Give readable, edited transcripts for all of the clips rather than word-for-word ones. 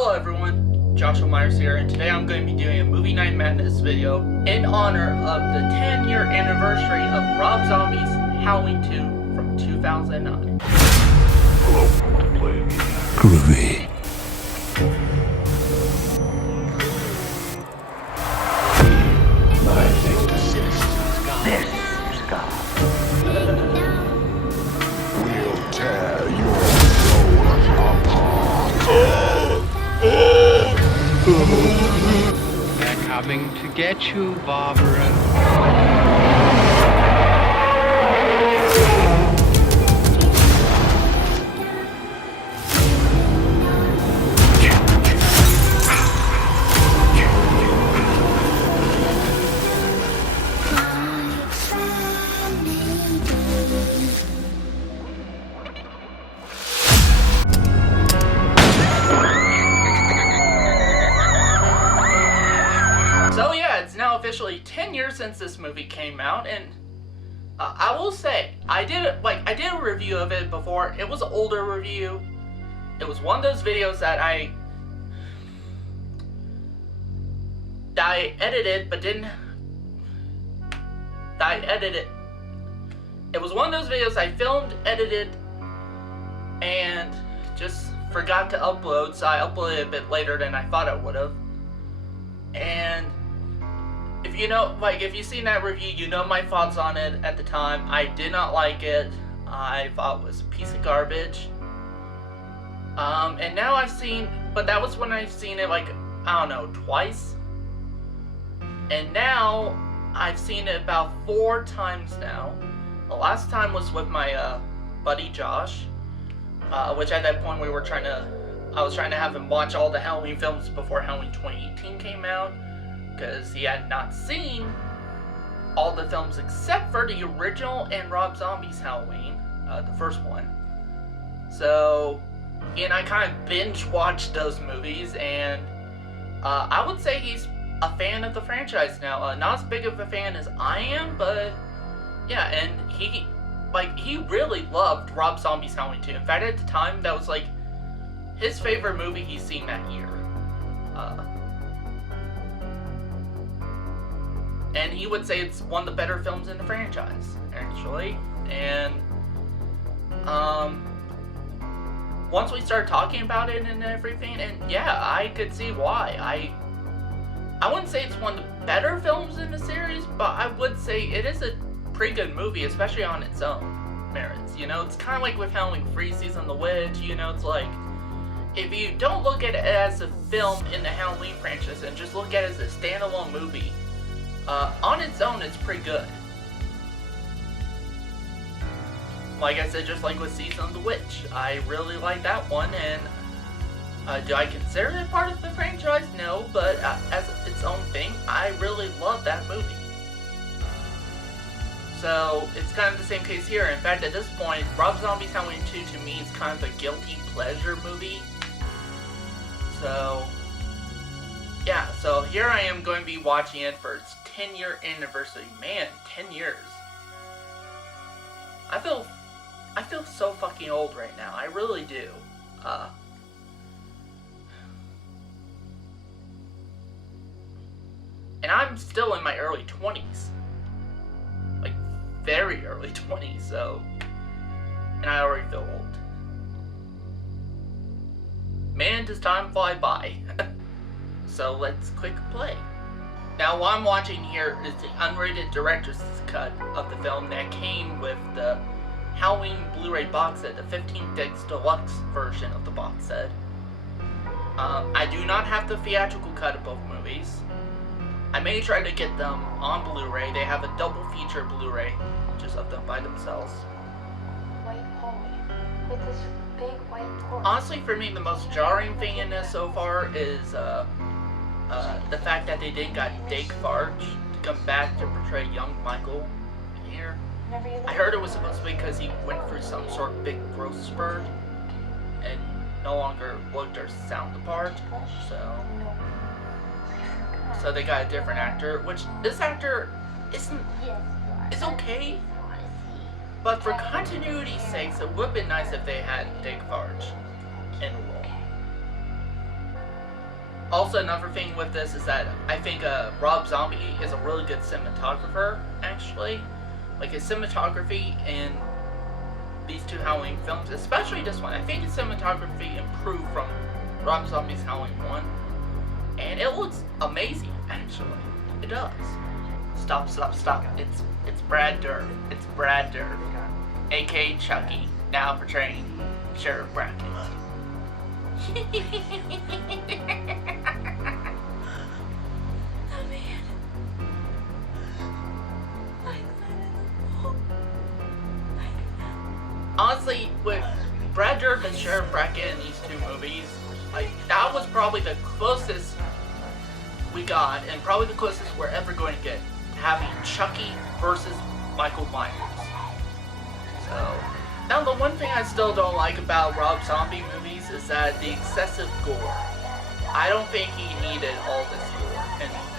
Hello everyone, Joshua Myers here, and today I'm going to be doing a Movie Night Madness video in honor of the 10-year anniversary of Rob Zombie's Halloween 2 from 2009. Groovy. We'll tear your soul apart. They're coming to get you, Barbara. So yeah, it's now officially 10 years since this movie came out, and I will say, I did a review of it before. It was an older review. It was one of those videos that I edited, but didn't. It was one of those videos I filmed, edited, and just forgot to upload, so I uploaded it a bit later than I thought I would have. And if you know, if you've seen that review, you know my thoughts on it at the time. I did not like it. I thought it was a piece of garbage. And now I've seen, but that was when I've seen it, I don't know, twice. And now I've seen it about 4 times now. The last time was with my buddy Josh, which at that point I was trying to have him watch all the Halloween films before Halloween 2018 came out, because he had not seen all the films except for the original and Rob Zombie's Halloween, the first one. So he and I kind of binge watched those movies, and I would say he's a fan of the franchise now. Not as big of a fan as I am, but yeah, and he really loved Rob Zombie's Halloween 2. In fact, at the time, that was his favorite movie he's seen that year. And he would say it's one of the better films in the franchise, actually. And once we started talking about it and everything, and yeah, I could see why. I wouldn't say it's one of the better films in the series, but I would say it is a pretty good movie, especially on its own merits. You know, it's kind of like with Halloween 3 Season of the Witch. You know, it's if you don't look at it as a film in the Halloween franchise and just look at it as a standalone movie, on its own, it's pretty good. Like I said, just like with Season of the Witch, I really like that one, and do I consider it part of the franchise? No, but as its own thing, I really love that movie. So, it's kind of the same case here. In fact, at this point, Rob Zombie's Halloween 2 to me is kind of a guilty pleasure movie. So, yeah, so here I am going to be watching it for its 10-year anniversary. Man, 10 years. I feel so fucking old right now. I really do. And I'm still in my early 20s. Very early 20s, so. And I already feel old. Man, does time fly by. So let's click play. Now, what I'm watching here is the unrated director's cut of the film that came with the Halloween Blu-ray box set, the 15 disc deluxe version of the box set. I do not have the theatrical cut of both movies. I may try to get them on Blu-ray. They have a double feature Blu-ray, just of them by themselves. White hallway with this big white door. Honestly, for me, the most jarring thing in this so far is the fact that they didn't got Dake Farge to come back to portray young Michael here. I heard it was supposed to be because he went through some sort of big growth spurt and no longer looked or sounded the part, so they got a different actor, which this actor is okay, but for continuity's sakes, it would have been nice if they had Dake Farge in the role. Also, another thing with this is that I think Rob Zombie is a really good cinematographer, actually. Like, his cinematography in these two Halloween films, especially this one, I think his cinematography improved from Rob Zombie's Halloween 1. And it looks amazing, actually. It does. Stop. It's Brad Dourif. It's Brad Dourif. A.K.A. Chucky, now portraying Sheriff Brackett. Honestly, with Brad Dourif and Sheriff Brackett in these two movies, like, that was probably the closest we got, and probably the closest we're ever going to get to having Chucky versus Michael Myers. So, now the one thing I still don't like about Rob Zombie movies is that the excessive gore. I don't think he needed all this gore in his movies.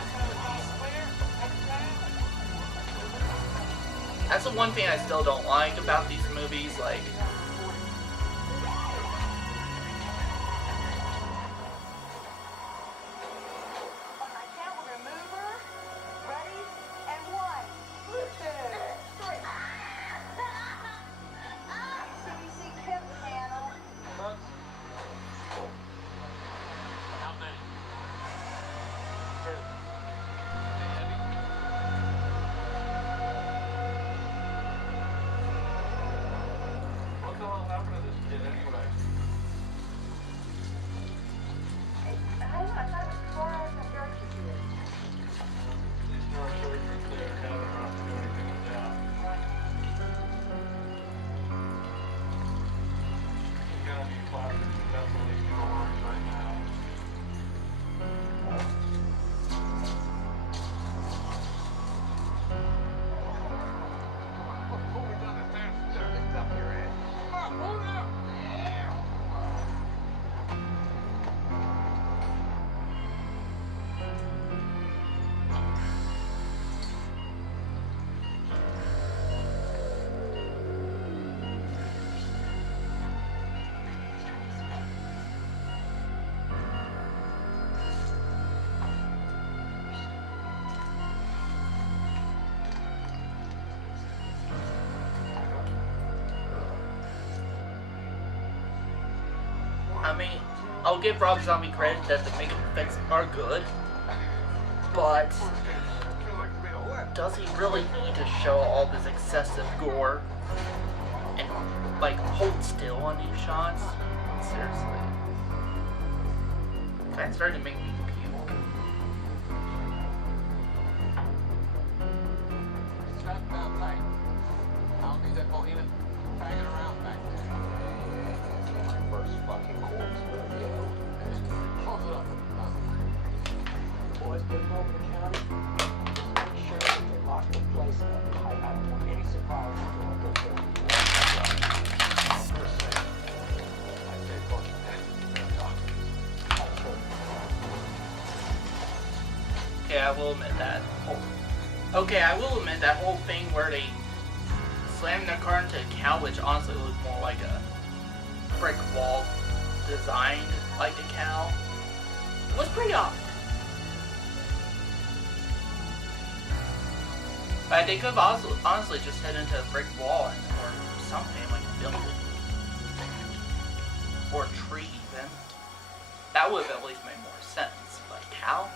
That's the one thing I still don't like about these movies, like... I mean, I'll give Rob Zombie credit that the makeup effects are good, but does he really need to show all this excessive gore and, like, hold still on these shots? Seriously. Kinda starting to make me puke. Okay, I will admit that. Okay, I will admit that whole thing where they slammed their car into a cow, which honestly looked more like a brick wall designed like a cow, was pretty odd. But they could have also honestly just hit into a brick wall or something, like a building. Or a tree even. That would have at least made more sense. But cow?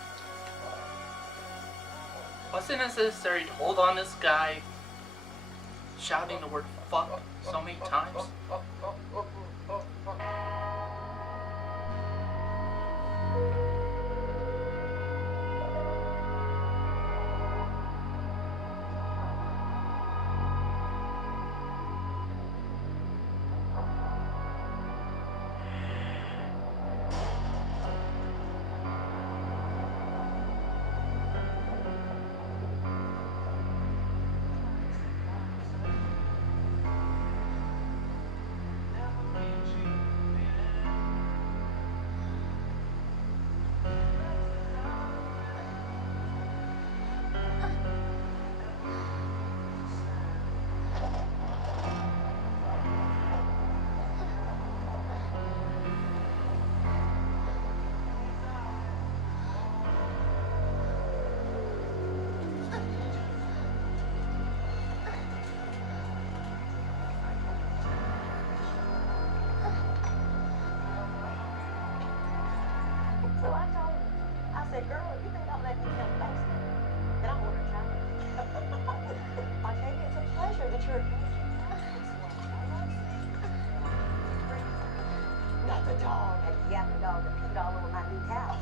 Was it necessary to hold on this guy shouting the word fuck so many times? said, girl, you think I'll let me come Mexican? Then I'm ordering Chinese. I tell you, it's a pleasure that you're not the dog, that yapping dog that peed all over my new house.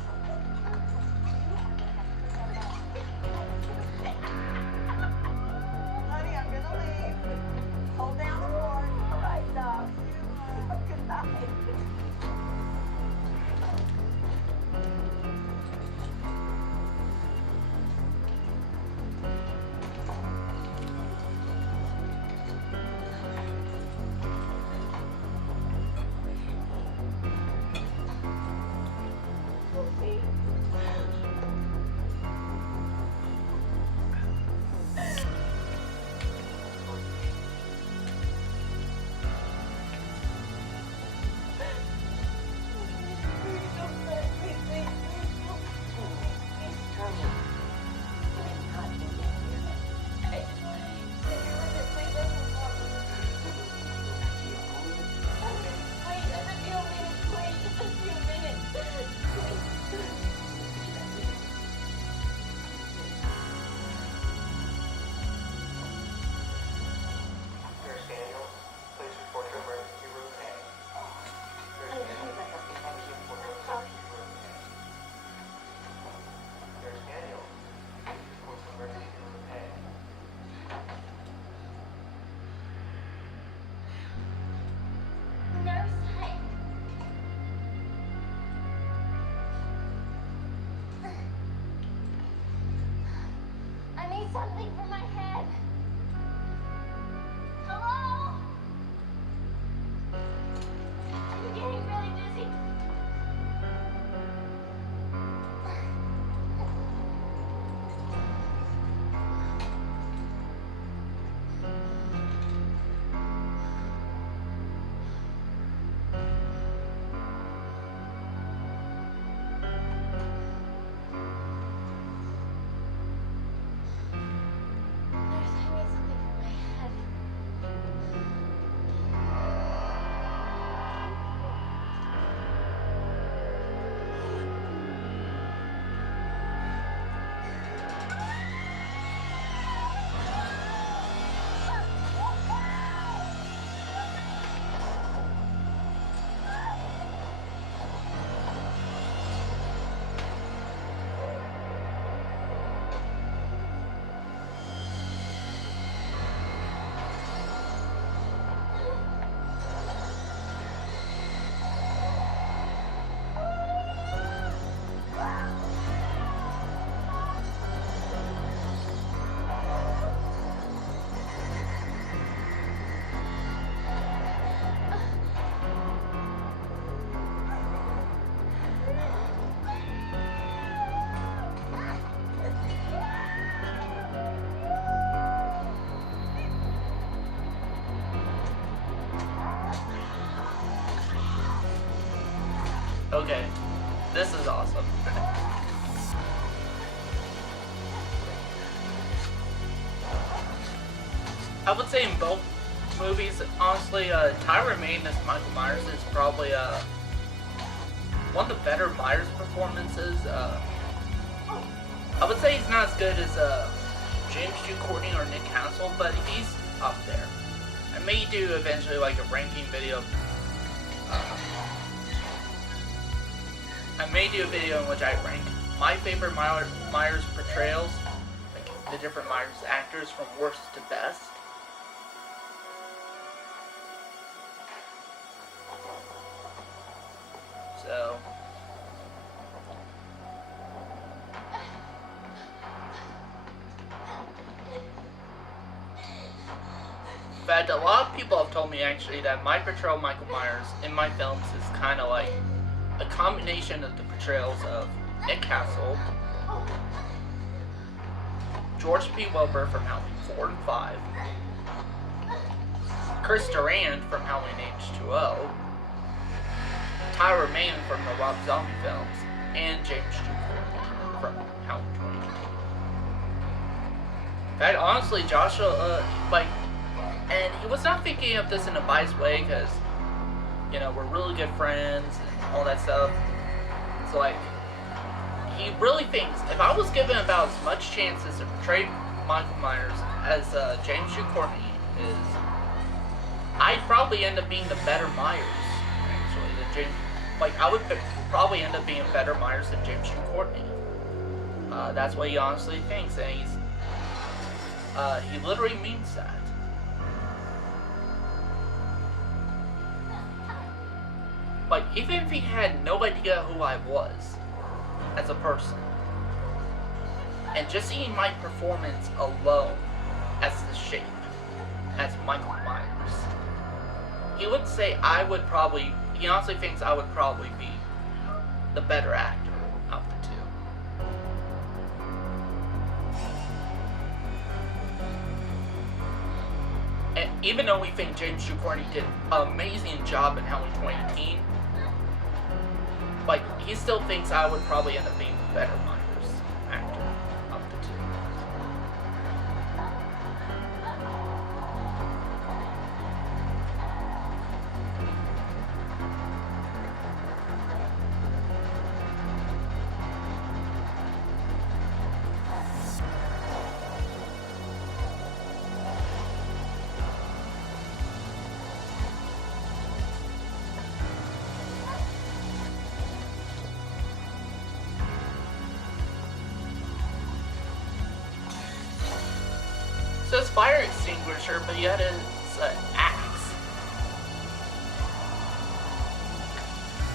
Honey, I'm gonna leave. Hold down the fort. All right, dog. Good night. Something for my head. Hello? I'm getting really dizzy. Okay, this is awesome. I would say in both movies, honestly, Tyra Maine as Michael Myers is probably one of the better Myers performances. I would say he's not as good as James Q. Courtney or Nick Castle, but he's up there. I may do eventually like a ranking video. I may do a video in which I rank my favorite Myers portrayals, like the different Myers actors from worst to best. So, in fact, a lot of people have told me actually that my portrayal of Michael Myers in my films is kind of like a combination of the portrayals of Nick Castle, George P. Wilbur from Halloween 4 and 5, Chris Durand from Halloween H2O, Tyra Maine from the Rob Zombie films, and James Q. Courtney from Halloween 2018. In fact, honestly, Joshua, and he was not thinking of this in a biased way, because, you know, we're really good friends and all that stuff. It's like, he really think if I was given about as much chances to portray Michael Myers as James Hugh Courtney is, I'd probably end up being the better Myers, actually, than James. Like, I would probably end up being a better Myers than James Hugh Courtney. That's what he honestly thinks, and he literally means that. Like, even if he had no idea who I was as a person, and just seeing my performance alone as the Shape, as Michael Myers, he would say he honestly thinks I would probably be the better actor of the two. And even though we think James Hugh Courtney did an amazing job in Halloween 2018, like, he still thinks I would probably end up being the better Myers actor of the two. So it's fire extinguisher, but yet it's an axe.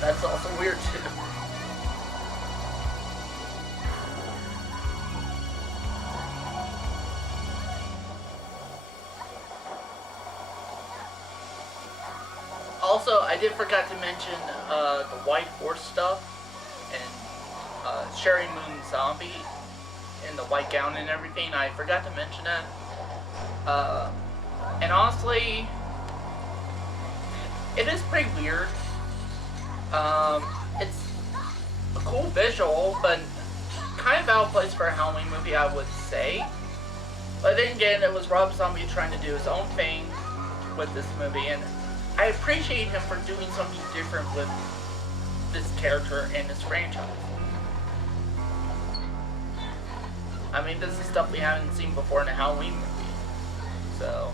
That's also weird too. Also, I did forget to mention the White Horse stuff and Sherry Moon Zombie in the white gown and everything. I forgot to mention that. And honestly, it is pretty weird. It's a cool visual, but kind of out of place for a Halloween movie, I would say. But then again, it was Rob Zombie trying to do his own thing with this movie, and I appreciate him for doing something different with this character and this franchise. I mean, this is stuff we haven't seen before in a Halloween movie. So,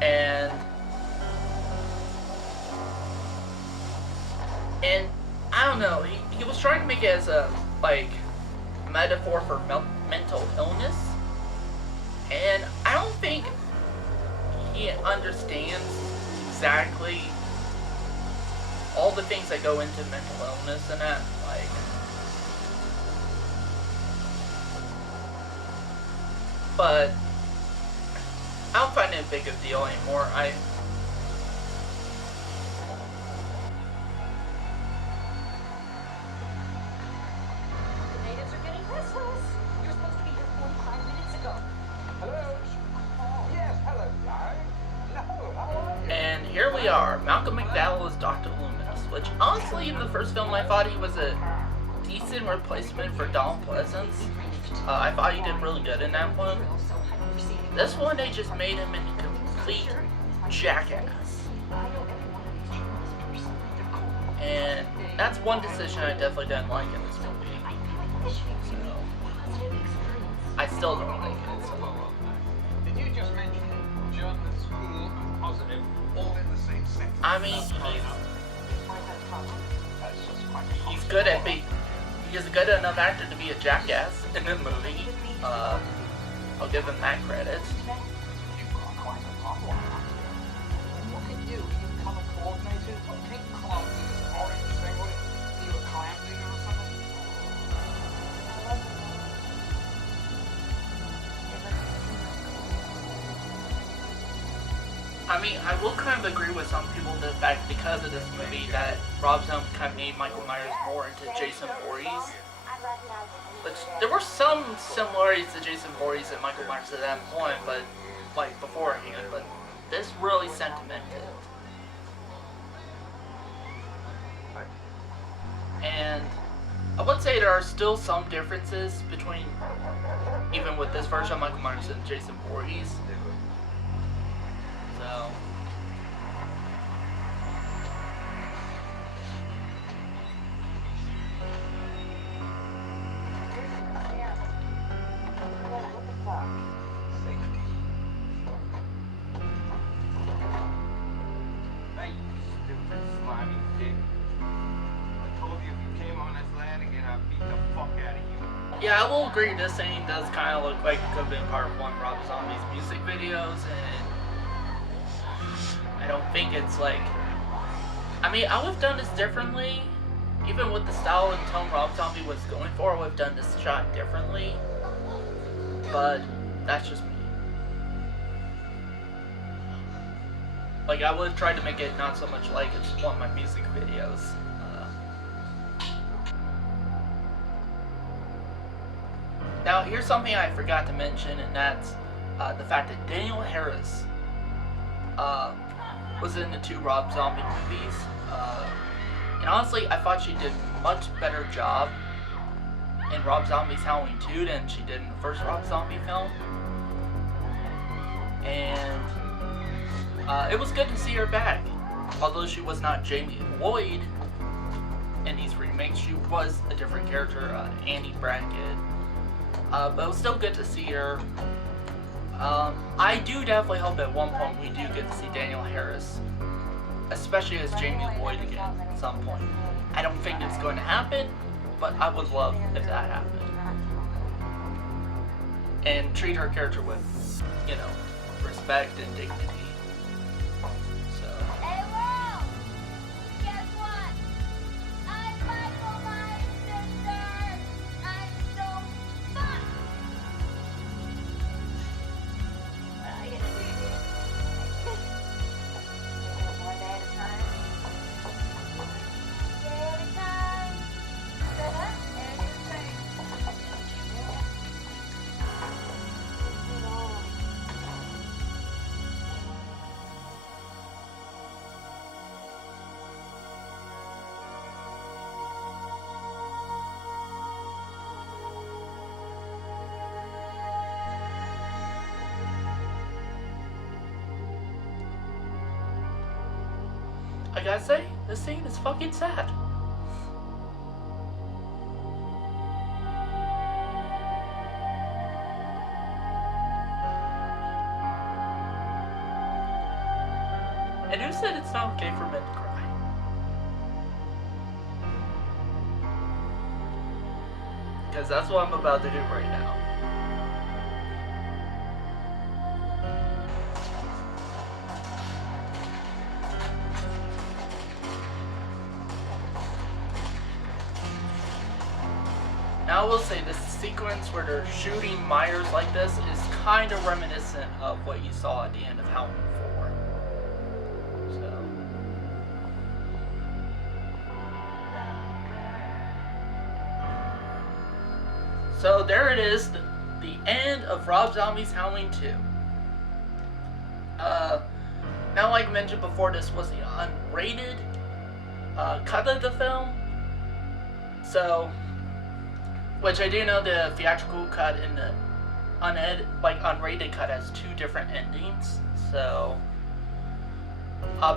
and I don't know, he was trying to make it as a, like, metaphor for mental illness, and I don't think he understands exactly all the things that go into mental illness and that, like, but I don't find it a big of a deal anymore. The natives are getting restless. You're supposed to be here 45 minutes ago. Hello? Yes, hello, guys. No, how are you? And here we are, Malcolm McDowell as Dr. Loomis, which honestly in the first film I thought he was a decent replacement for Donald Pleasance. I thought he did really good in that one. This one, they just made him into a complete jackass. And that's one decision I definitely didn't like in this movie. So, I still don't like it. So. Did you just mention German, school, and positive all in the same sentence? I mean, he's good at being. He's a good enough actor to be a jackass in the movie. I'll give him that credit. You've got quite a lot on that. Look at you, you color coordinated, a pink cloth with this orange thing. What are you, a clam leader or something? I mean, I will kind of agree with some people to the fact because of this movie that Rob Zombie kind of made Michael Myers more into Jason Voorhees. But there were some similarities to Jason Voorhees and Michael Myers at that point, but like beforehand. But this really cemented it. And I would say there are still some differences between, even with this version of Michael Myers and Jason Voorhees. So. Yeah, I will agree. This scene does kind of look like it could have been part of one of Rob Zombie's music videos, and I don't think it's like. I mean, I would have done this differently. Even with the style and tone Rob Zombie was going for, I would have done this shot differently. But that's just me. Like, I would have tried to make it not so much like it's one of my music videos. Now, here's something I forgot to mention, and that's the fact that Danielle Harris was in the 2 Rob Zombie movies. And honestly, I thought she did a much better job in Rob Zombie's Halloween 2 than she did in the first Rob Zombie film. And it was good to see her back. Although she was not Jamie Lloyd in these remakes, she was a different character, Annie Brackett. But it was still good to see her. I do definitely hope at one point we do get to see Danielle Harris, especially as Jamie Lloyd again at some point. I don't think it's going to happen, but I would love if that happened. And treat her character with, you know, respect and dignity. So. Hey, Will! Guess what? I'm Michael Myers' sister! I'm so fun! I get to do this. One day at a time. Day at a time. And your turn. I gotta say, this scene is fucking sad. And who said it's not okay for men to cry? Because that's what I'm about to do right now. Now I will say this sequence where they're shooting Myers like this is kind of reminiscent of what you saw at the end of Halloween 4. So there it is, the end of Rob Zombie's Halloween 2. Now like I mentioned before, this was the unrated cut of the film. So, which I do know the theatrical cut and the unrated cut has 2 different endings. So,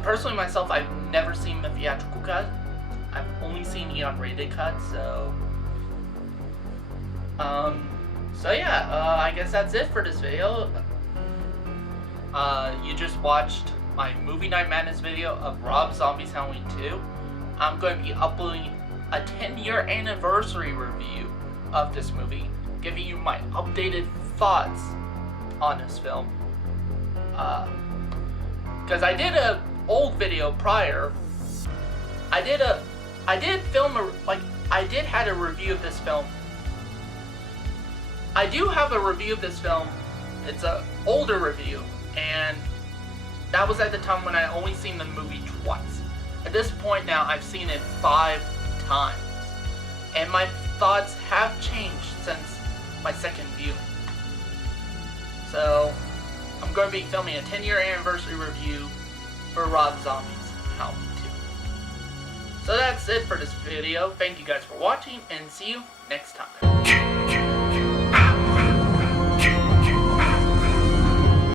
personally myself, I've never seen the theatrical cut. I've only seen the unrated cut. So, yeah, I guess that's it for this video. You just watched my Movie Night Madness video of Rob Zombie's Halloween 2. I'm going to be uploading a 10-year anniversary review of this movie, giving you my updated thoughts on this film. Because I did a old video prior. I did had a review of this film. I do have a review of this film. It's an older review, and that was at the time when I only seen the movie twice. At this point now, I've seen it 5 times, and my thoughts have changed since my second viewing. So, I'm going to be filming a 10-year anniversary review for Rob Zombie's Halloween 2. So that's it for this video. Thank you guys for watching, and see you next time.